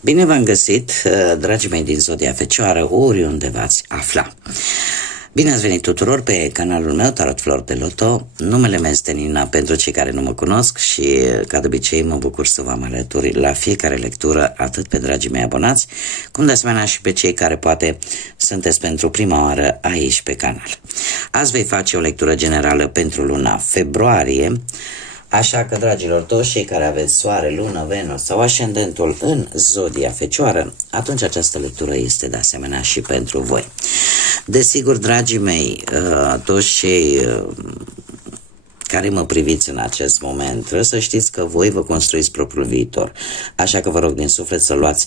Bine v-am găsit, dragii mei din Zodia Fecioară, oriunde v-ați afla. Bine ați venit tuturor pe canalul meu, Tarot Flor de Loto. Numele meu este Nina pentru cei care nu mă cunosc și, ca de obicei, mă bucur să vă am alături la fiecare lectură, atât pe dragii mei abonați, cum de asemenea și pe cei care poate sunteți pentru prima oară aici pe canal. Azi voi face o lectură generală pentru luna februarie, așa că, dragilor, toți cei care aveți soare, lună, Venus sau ascendentul în Zodia Fecioară, atunci această lectură este de asemenea și pentru voi. Desigur, dragii mei, toți cei care mă priviți în acest moment, trebuie să știți că voi vă construiți propriul viitor. Așa că vă rog din suflet să luați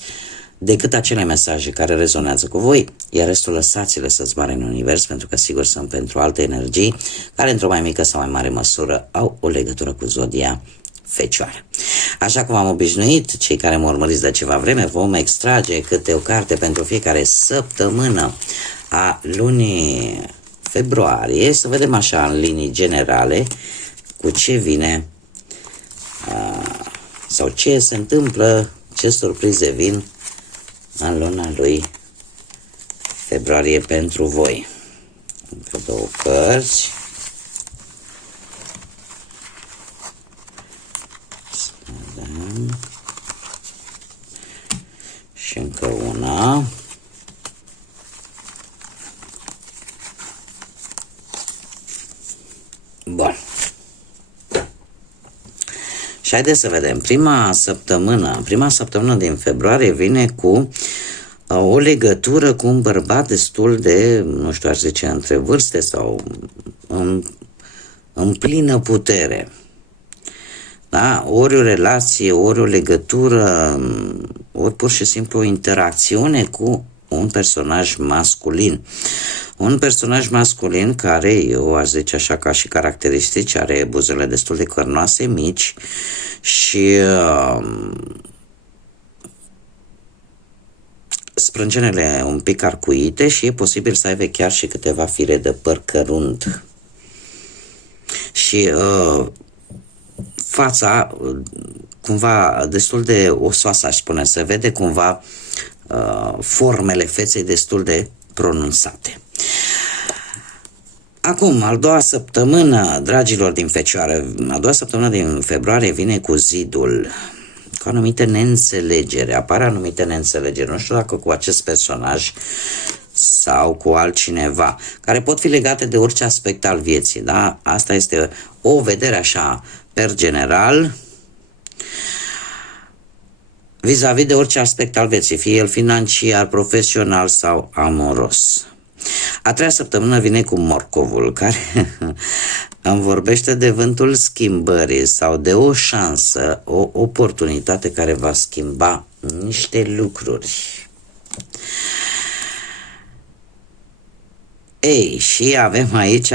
decât acele mesaje care rezonează cu voi, iar restul lăsați-le să zboare în univers, pentru că sigur sunt pentru alte energii care într-o mai mică sau mai mare măsură au o legătură cu Zodia Fecioară. Așa cum am obișnuit, cei care mă urmăriți de ceva vreme, vom extrage câte o carte pentru fiecare săptămână a lunii februarie, să vedem așa în linii generale cu ce vine sau ce se întâmplă, ce surprize vin în luna lui februarie pentru voi. Încă două cărți. Să vedem. Și încă una. Bun. Și haideți să vedem. Prima săptămână din februarie vine cu o legătură cu un bărbat destul de, nu știu, aș zice, între vârste sau în plină putere. Da? Ori o relație, ori o legătură, ori pur și simplu o interacțiune cu un personaj masculin. Un personaj masculin care, eu aș zice așa ca și caracteristici, are buzele destul de cărnoase, mici și sprâncenele un pic arcuite și e posibil să aibă chiar și câteva fire de păr cărunt. Și fața cumva destul de osoasă, aș spune, se vede cumva formele feței destul de pronunțate. Acum, a doua săptămână, dragilor din Fecioară, a doua săptămână din februarie vine cu zidul, cu anumite neînțelegeri, apar anumite neînțelegeri, nu știu dacă cu acest personaj sau cu altcineva, care pot fi legate de orice aspect al vieții, da? Asta este o vedere așa, per general, vis-a-vis de orice aspect al vieții, fie el financiar, profesional sau amoros. A treia săptămână vine cu morcovul, care îmi vorbește de vântul schimbării sau de o șansă, o oportunitate care va schimba niște lucruri. Ei, și avem aici,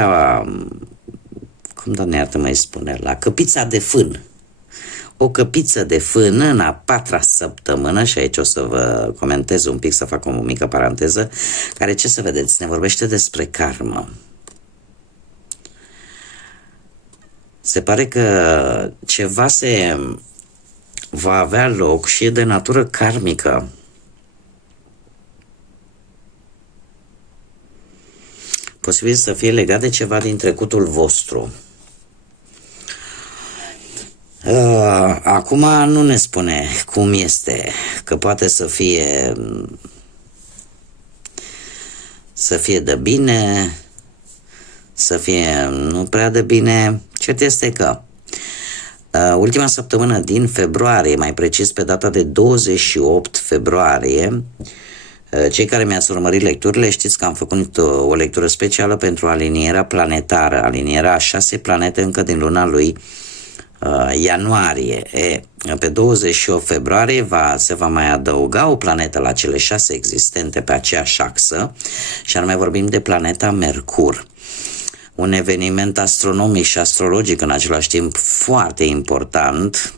cum Doamne iartă mai spune, la căpița de fân. O căpiță de fân în a patra săptămână, și aici o să vă comentez un pic, să fac o mică paranteză, care, ce să vedeți, ne vorbește despre karmă. Se pare că ceva se va avea loc și e de natură karmică. Posibil să fie legat de ceva din trecutul vostru. Acum nu ne spune cum este, că poate să fie de bine, să fie nu prea de bine. Cert este că ultima săptămână din februarie, mai precis pe data de 28 februarie, cei care mi-ați urmărit lecturile știți că am făcut o lectură specială pentru alinierea planetară, alinierea a 6 planete încă din luna lui ianuarie. Pe 28 februarie se va mai adăuga o planetă la cele 6 existente pe aceeași axă, și anume vorbim de planeta Mercur. Un eveniment astronomic și astrologic în același timp foarte important,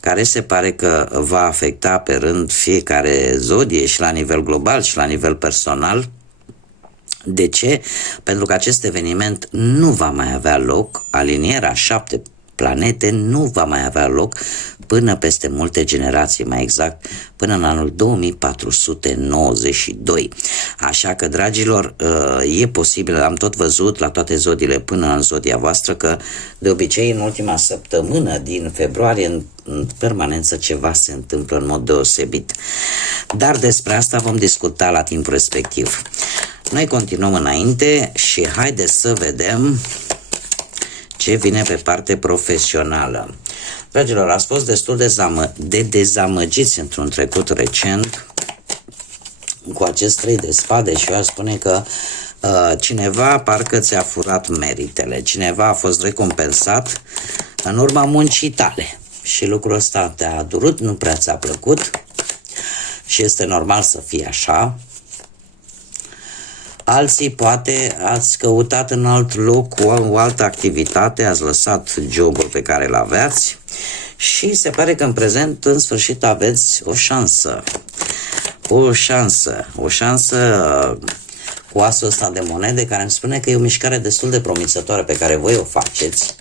care se pare că va afecta pe rând fiecare zodie și la nivel global și la nivel personal. De ce? Pentru că acest eveniment nu va mai avea loc, alinierea 7 planete nu va mai avea loc până peste multe generații, mai exact până în anul 2492. Așa că, dragilor, e posibil, am tot văzut la toate zodiile până în zodia voastră că de obicei în ultima săptămână din februarie în permanență ceva se întâmplă în mod deosebit. Dar despre asta vom discuta la timpul respectiv. Noi continuăm înainte și haideți să vedem ce vine pe parte profesională. Dragilor, ați fost destul de dezamăgiți într-un trecut recent cu acest 3 de spade și eu aș spune că cineva parcă ți-a furat meritele, cineva a fost recompensat în urma muncii tale și lucrul ăsta te-a durut, nu prea ți-a plăcut și este normal să fie așa. Alții poate ați căutat în alt loc o altă activitate, ați lăsat jobul pe care îl aveați și se pare că în prezent, în sfârșit, aveți o șansă. O șansă cu asul ăsta de monede care îmi spune că e o mișcare destul de promițătoare pe care voi o faceți.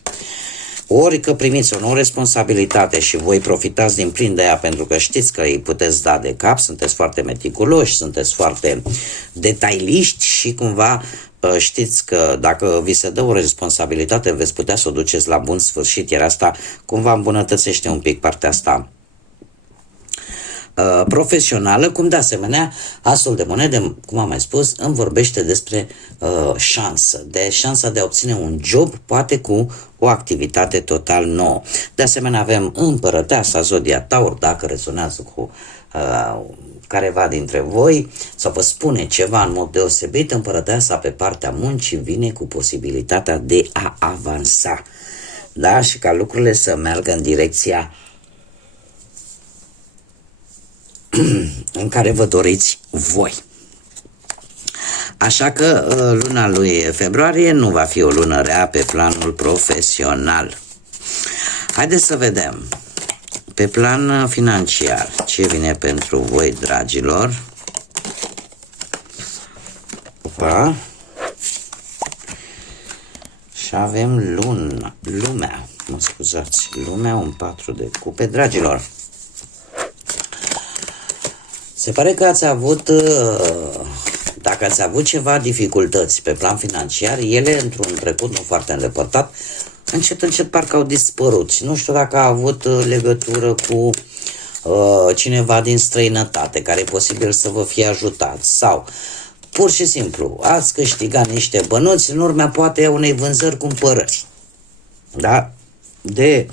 Ori că primiți o nouă responsabilitate și voi profitați din plin de ea pentru că știți că îi puteți da de cap, sunteți foarte meticuloși, sunteți foarte detailiști și cumva știți că dacă vi se dă o responsabilitate veți putea să o duceți la bun sfârșit, iar asta cumva îmbunătățește un pic partea asta profesională, cum de asemenea asul de monede, cum am mai spus, îmi vorbește despre șansa de a obține un job, poate cu o activitate total nouă. De asemenea avem împărăteasa zodia Taur, dacă rezonează cu careva dintre voi sau vă spune ceva în mod deosebit, împărăteasa pe partea muncii vine cu posibilitatea de a avansa, da? Și ca lucrurile să meargă în direcția în care vă doriți voi. Așa că luna lui februarie nu va fi o lună rea pe planul profesional. Haideți să vedem pe plan financiar ce vine pentru voi, dragilor. Opa. Și avem lumea, mă scuzați, lumea, un 4 de cupe, dragilor. Se pare că ați avut, dacă ați avut ceva dificultăți pe plan financiar, ele într-un trecut nu foarte îndepărtat, încet parcă au dispărut. Nu știu dacă a avut legătură cu cineva din străinătate care e posibil să vă fie ajutat sau pur și simplu ați câștigat niște bănuți în urmea poate unei vânzări-cumpărări, da? De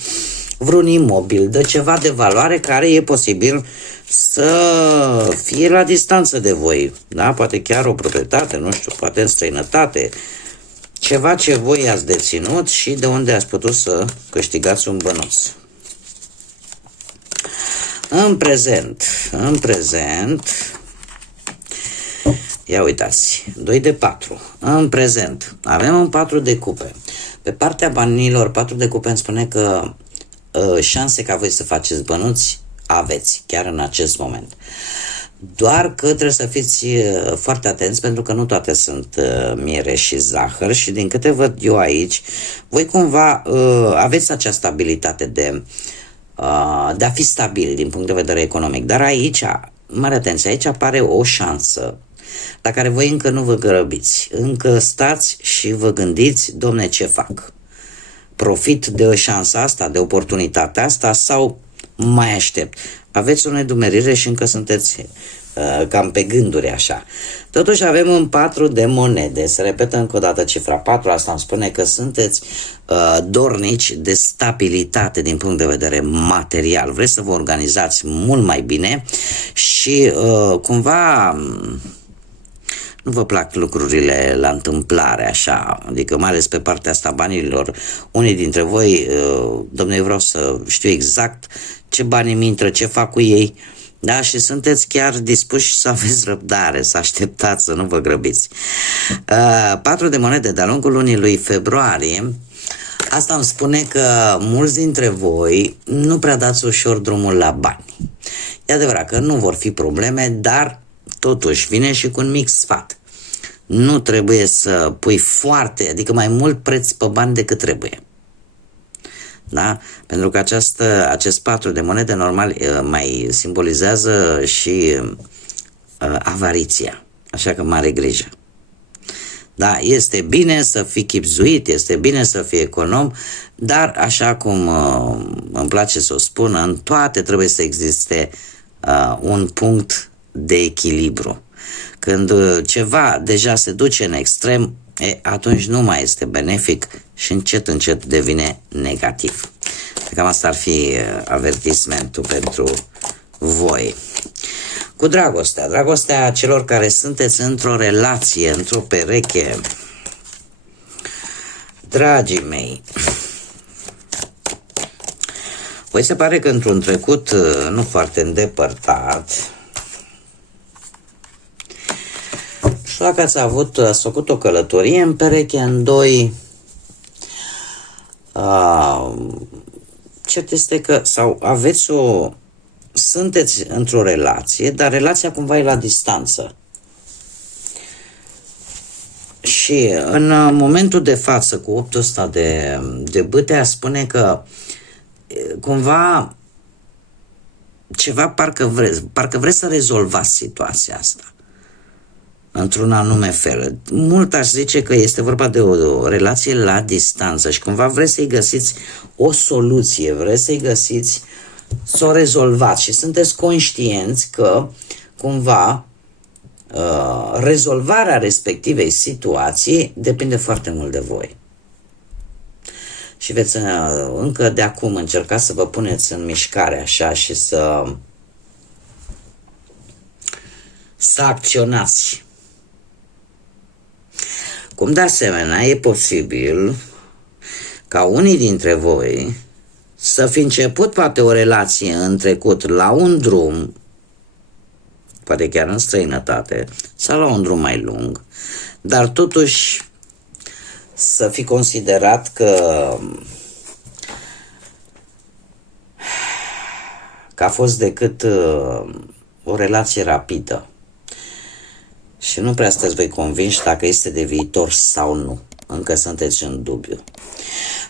vreun imobil, de ceva de valoare care e posibil să fie la distanță de voi, da? Poate chiar o proprietate, nu știu, poate în străinătate, ceva ce voi ați deținut și de unde ați putut să câștigați un bănuț. În prezent, ia uitați, 2 de 4, în prezent, avem un 4 de cupe. Pe partea banilor, 4 de cupe îmi spune că șanse ca voi să faceți bănuți aveți, chiar în acest moment. Doar că trebuie să fiți foarte atenți pentru că nu toate sunt miere și zahăr și din câte văd eu aici, voi cumva aveți această abilitate de a fi stabil din punct de vedere economic. Dar aici, mare atenție, aici apare o șansă la care voi încă nu vă grăbiți. Încă stați și vă gândiți, domne, ce fac? Profit de șansa asta, de oportunitatea asta sau mai aștept? Aveți o nedumerire și încă sunteți cam pe gânduri așa. Totuși avem un 4 de monede. Se repetă încă o dată cifra 4. Asta îmi spune că sunteți dornici de stabilitate din punct de vedere material. Vreți să vă organizați mult mai bine și cumva nu vă plac lucrurile la întâmplare așa, adică mai ales pe partea asta banilor. Unii dintre voi, domnule, eu vreau să știu exact ce bani îmi intră, ce fac cu ei, da, și sunteți chiar dispuși să aveți răbdare, să așteptați, să nu vă grăbiți. 4 de monede de-a lungul lunii lui februarie. Asta îmi spune că mulți dintre voi nu prea dați ușor drumul la bani. E adevărat că nu vor fi probleme, dar totuși vine și cu un mic sfat. Nu trebuie să pui foarte, adică mai mult preț pe bani decât trebuie. Da? Pentru că acest 4 de monede normal mai simbolizează și avariția. Așa că mare grijă. Da, este bine să fii chibzuit, este bine să fii econom, dar așa cum îmi place să o spun, în toate trebuie să existe un punct de echilibru. Când ceva deja se duce în extrem, atunci nu mai este benefic și încet devine negativ. Cam asta ar fi avertismentul pentru voi. Cu dragostea celor care sunteți într-o relație, într-o pereche. Dragii mei, voi se pare că într-un trecut nu foarte îndepărtat, și dacă ați făcut o călătorie în pereche în doi, cert este că, sau sunteți într-o relație, dar relația cumva e la distanță. Și în momentul de față, cu optul ăsta de bâtea, spune că cumva ceva parcă vreți să rezolvați situația asta într-un anume fel. Mult aș zice că este vorba de o relație la distanță și cumva vreți să-i găsiți o soluție, vreți să-i găsiți, să o rezolvați și sunteți conștienți că cumva rezolvarea respectivei situații depinde foarte mult de voi. Și veți încă de acum încerca să vă puneți în mișcare așa și să acționați. Cum de asemenea e posibil ca unii dintre voi să fi început poate o relație în trecut la un drum, poate chiar în străinătate, sau la un drum mai lung, dar totuși să fi considerat că a fost decât o relație rapidă. Și nu prea sunteți voi convinși dacă este de viitor sau nu. Încă sunteți în dubiu.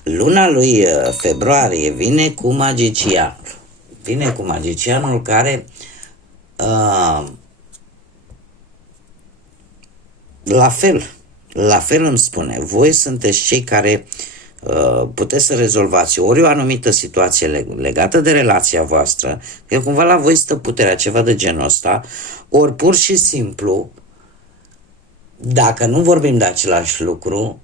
Luna lui februarie vine cu magicianul. Vine cu magicianul care la fel îmi spune, voi sunteți cei care puteți să rezolvați ori o anumită situație legată de relația voastră, că cumva la voi stă puterea, ceva de genul ăsta, ori pur și simplu, dacă nu vorbim de același lucru,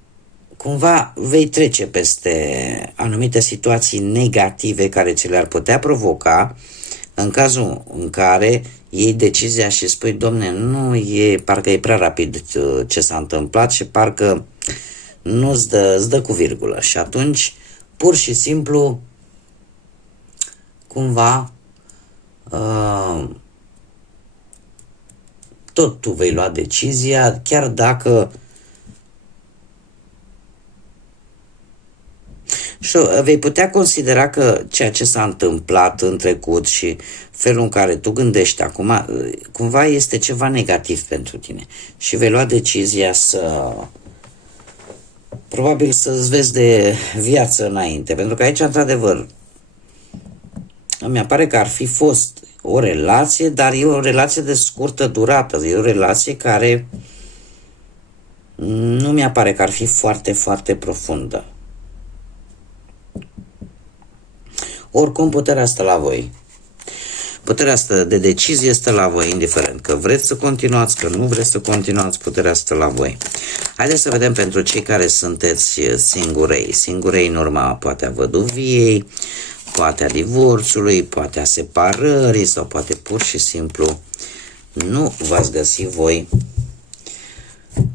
cumva vei trece peste anumite situații negative care ți le-ar putea provoca în cazul în care iei decizia și spui, domne, parcă e prea rapid ce s-a întâmplat și parcă nu îți dă cu virgulă. Și atunci, pur și simplu, cumva, tot tu vei lua decizia, chiar dacă și vei putea considera că ceea ce s-a întâmplat în trecut și felul în care tu gândești acum, cumva este ceva negativ pentru tine. Și vei lua decizia probabil să-ți vezi de viață înainte. Pentru că aici, într-adevăr, îmi apare că ar fi fost o relație, dar e o relație de scurtă durată. E o relație care nu mi apare că ar fi foarte, foarte profundă. Oricum, puterea stă la voi. Puterea asta de decizie stă la voi, indiferent că vreți să continuați, că nu vreți să continuați, puterea stă la voi. Haideți să vedem pentru cei care sunteți singurei în urma poate a văduviei, poate a divorțului, poate a separării sau poate pur și simplu nu v-ați găsi voi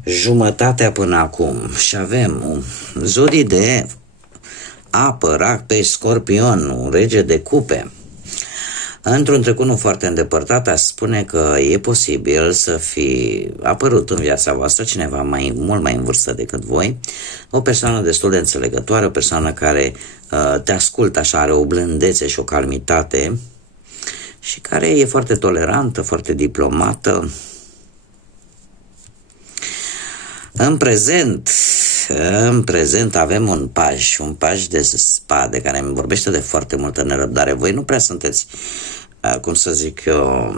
jumătatea până acum. Și avem zodii de apă, rac, pești, scorpion, un rege de cupe. Într-un trecut nu foarte îndepărtat, aș spune că e posibil să fi apărut în viața voastră cineva mult mai în vârstă decât voi, o persoană destul de înțelegătoare, o persoană care te ascultă așa, are o blândețe și o calmitate și care e foarte tolerantă, foarte diplomată. În prezent, în prezent avem un paj de spade care îmi vorbește de foarte multă nerăbdare. Voi nu prea sunteți, cum să zic eu,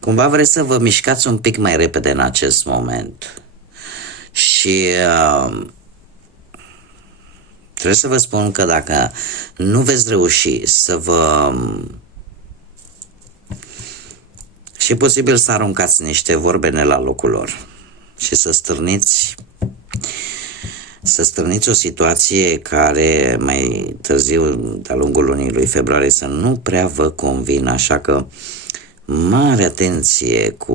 cumva vreți să vă mișcați un pic mai repede în acest moment. Și trebuie să vă spun că dacă nu veți reuși să vă... și e posibil să aruncați niște vorbene la locul lor și să stârniți o situație care mai târziu, de-a lungul lunii lui februarie, să nu prea vă convină, așa că mare atenție cu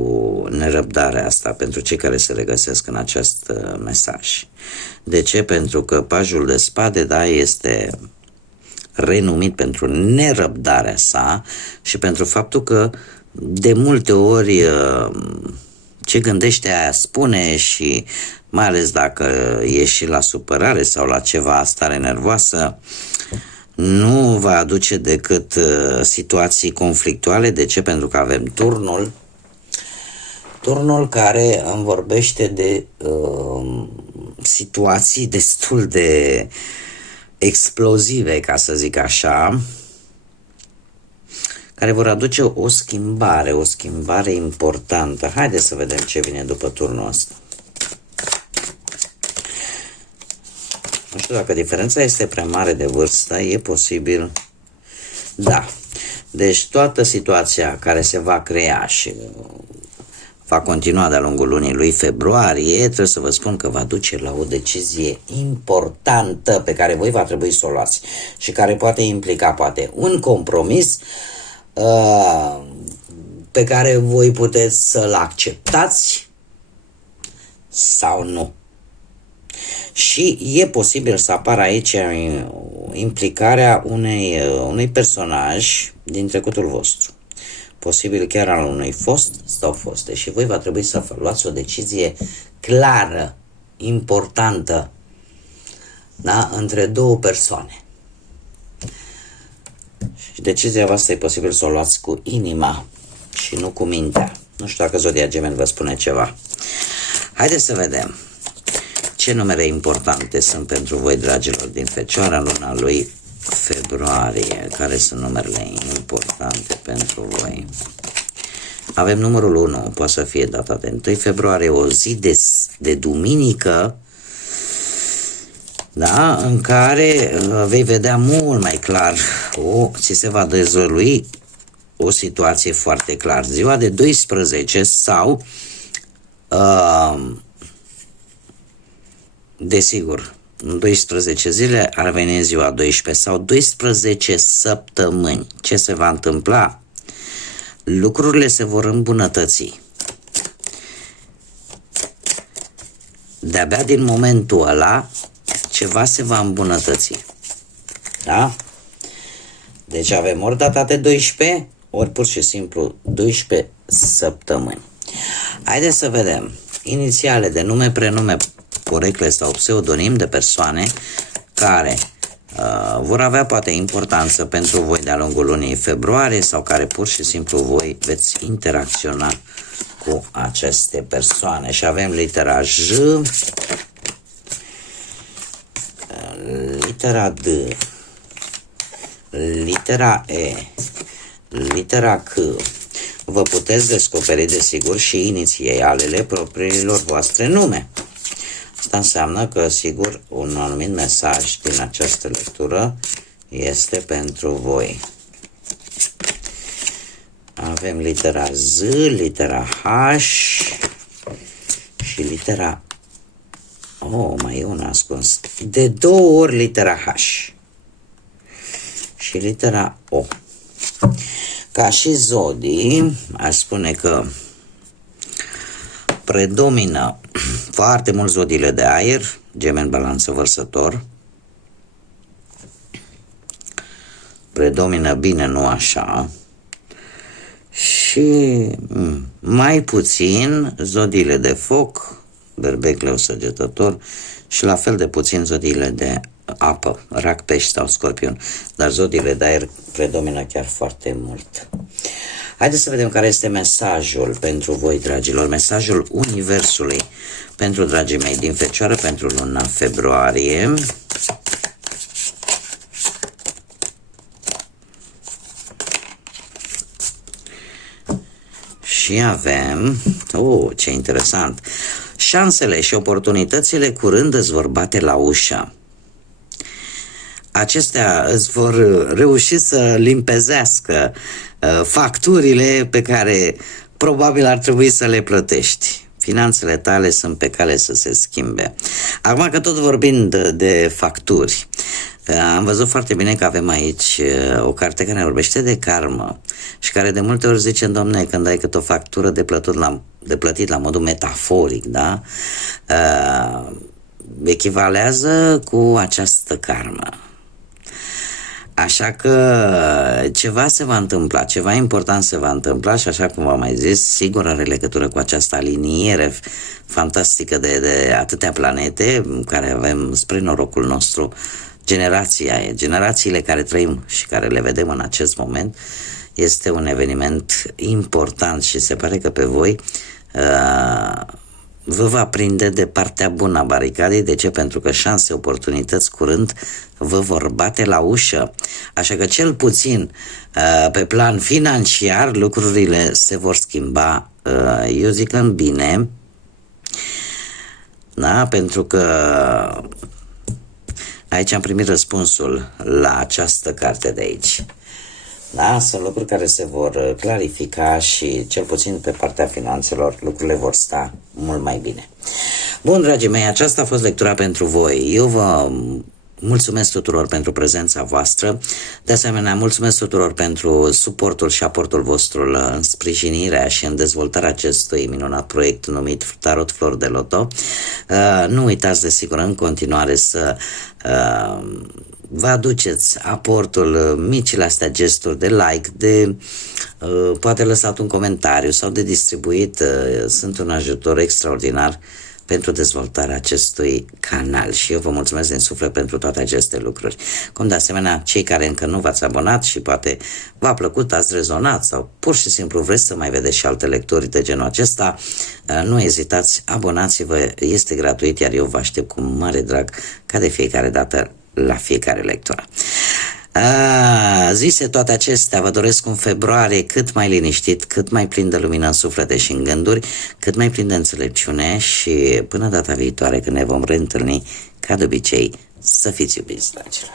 nerăbdarea asta pentru cei care se regăsesc în acest mesaj. De ce? Pentru că pajul de spade, da, este renumit pentru nerăbdarea sa și pentru faptul că de multe ori ce gândește aia spune, și mai ales dacă e și la supărare sau la ceva stare nervoasă, nu va aduce decât situații conflictuale. De ce? Pentru că avem turnul care îmi vorbește de situații destul de explozive, ca să zic așa, care vor aduce o schimbare importantă. Haideți să vedem ce vine după turnul ăsta. Nu știu dacă diferența este prea mare de vârstă, e posibil. Da. Deci toată situația care se va crea și va continua de-a lungul lunii lui februarie, trebuie să vă spun că va duce la o decizie importantă pe care voi va trebui să o luați și care poate implica poate un compromis pe care voi puteți să-l acceptați sau nu. Și e posibil să apară aici implicarea unui personaj din trecutul vostru, posibil chiar al unui fost sau foste, și voi va trebui să luați o decizie clară, importantă, da? Între două persoane. Și decizia voastră e posibil să o luați cu inima și nu cu mintea. Nu știu dacă Zodia Gemeni vă spune ceva. Haideți să vedem ce numere importante sunt pentru voi, dragilor, din Fecioara, luna lui februarie. Care sunt numerele importante pentru voi? Avem numărul 1, poate să fie data de 1 februarie, o zi de duminică, da, în care vei vedea mult mai clar, ți se va dezvălui o situație foarte clar. Ziua de 12 sau desigur, în 12 zile ar veni ziua 12 sau 12 săptămâni. Ce se va întâmpla? Lucrurile se vor îmbunătăți. De-abia din momentul ăla ceva se va îmbunătăți. Da? Deci avem ori data de 12, ori pur și simplu 12 săptămâni. Haideți să vedem inițiale de nume, prenume, porecle sau pseudonim de persoane care vor avea poate importanță pentru voi de-a lungul lunii februarie sau care pur și simplu voi veți interacționa cu aceste persoane. Și avem litera J, litera D, litera E, litera C. Vă puteți descoperi desigur și inițialele propriilor voastre nume. Asta înseamnă că, sigur, un anumit mesaj din această lectură este pentru voi. Avem litera Z, litera H și litera... mai e una ascuns. De 2 ori litera H și litera O. Ca și zodii, aș spune că predomină foarte mult zodiile de aer, Gemeni, Balanță, Vărsător. Predomină bine, nu așa. Și mai puțin zodiile de foc, Berbec, Leu, Săgetător, și la fel de puțin zodiile de apă, Rac, Pești sau Scorpion. Dar zodiile de aer predomină chiar foarte mult. Haideți să vedem care este mesajul pentru voi, dragilor, mesajul Universului pentru dragii mei din Fecioară pentru luna februarie. Și avem, ce interesant, șansele și oportunitățile curând îți vor bate la ușă. Acestea îți vor reuși să limpezească facturile pe care probabil ar trebui să le plătești. Finanțele tale sunt pe cale să se schimbe. Acum că tot vorbind de facturi, am văzut foarte bine că avem aici o carte care ne vorbește de karmă și care de multe ori zice, Doamne, când ai cât o factură de plătit la modul metaforic, da? Echivalează cu această karmă. Așa că ceva se va întâmpla, ceva important se va întâmpla și așa cum v-am mai zis, sigur are legătură cu această aliniere fantastică de atâtea planete care avem spre norocul nostru. Generațiile care trăim și care le vedem în acest moment este un eveniment important și se pare că pe voi vă va prinde de partea bună a baricadei. De ce? Pentru că șanse, oportunități curând vă vor bate la ușă. Așa că cel puțin pe plan financiar lucrurile se vor schimba, eu zic în bine, da? Pentru că aici am primit răspunsul la această carte de aici. Da, sunt lucruri care se vor clarifica și cel puțin pe partea finanțelor lucrurile vor sta mult mai bine. Bun, dragii mei, aceasta a fost lectura pentru voi. Eu vă mulțumesc tuturor pentru prezența voastră. De asemenea, mulțumesc tuturor pentru suportul și aportul vostru în sprijinirea și în dezvoltarea acestui minunat proiect numit Tarot Flor de Loto. Nu uitați, desigur, în continuare să vă aduceți aportul, micile astea gesturi de like, de poate lăsat un comentariu sau de distribuit, sunt un ajutor extraordinar pentru dezvoltarea acestui canal și eu vă mulțumesc din suflet pentru toate aceste lucruri. Cum de asemenea, cei care încă nu v-ați abonat și poate v-a plăcut, ați rezonat sau pur și simplu vreți să mai vedeți și alte lecturi de genul acesta, nu ezitați, abonați-vă, este gratuit, iar eu vă aștept cu mare drag ca de fiecare dată la fiecare lectură. Zise toate acestea, vă doresc un februarie cât mai liniștit, cât mai plin de lumină în suflete și în gânduri, cât mai plin de înțelepciune și până data viitoare când ne vom reîntâlni, ca de obicei, să fiți iubiți, dragilor.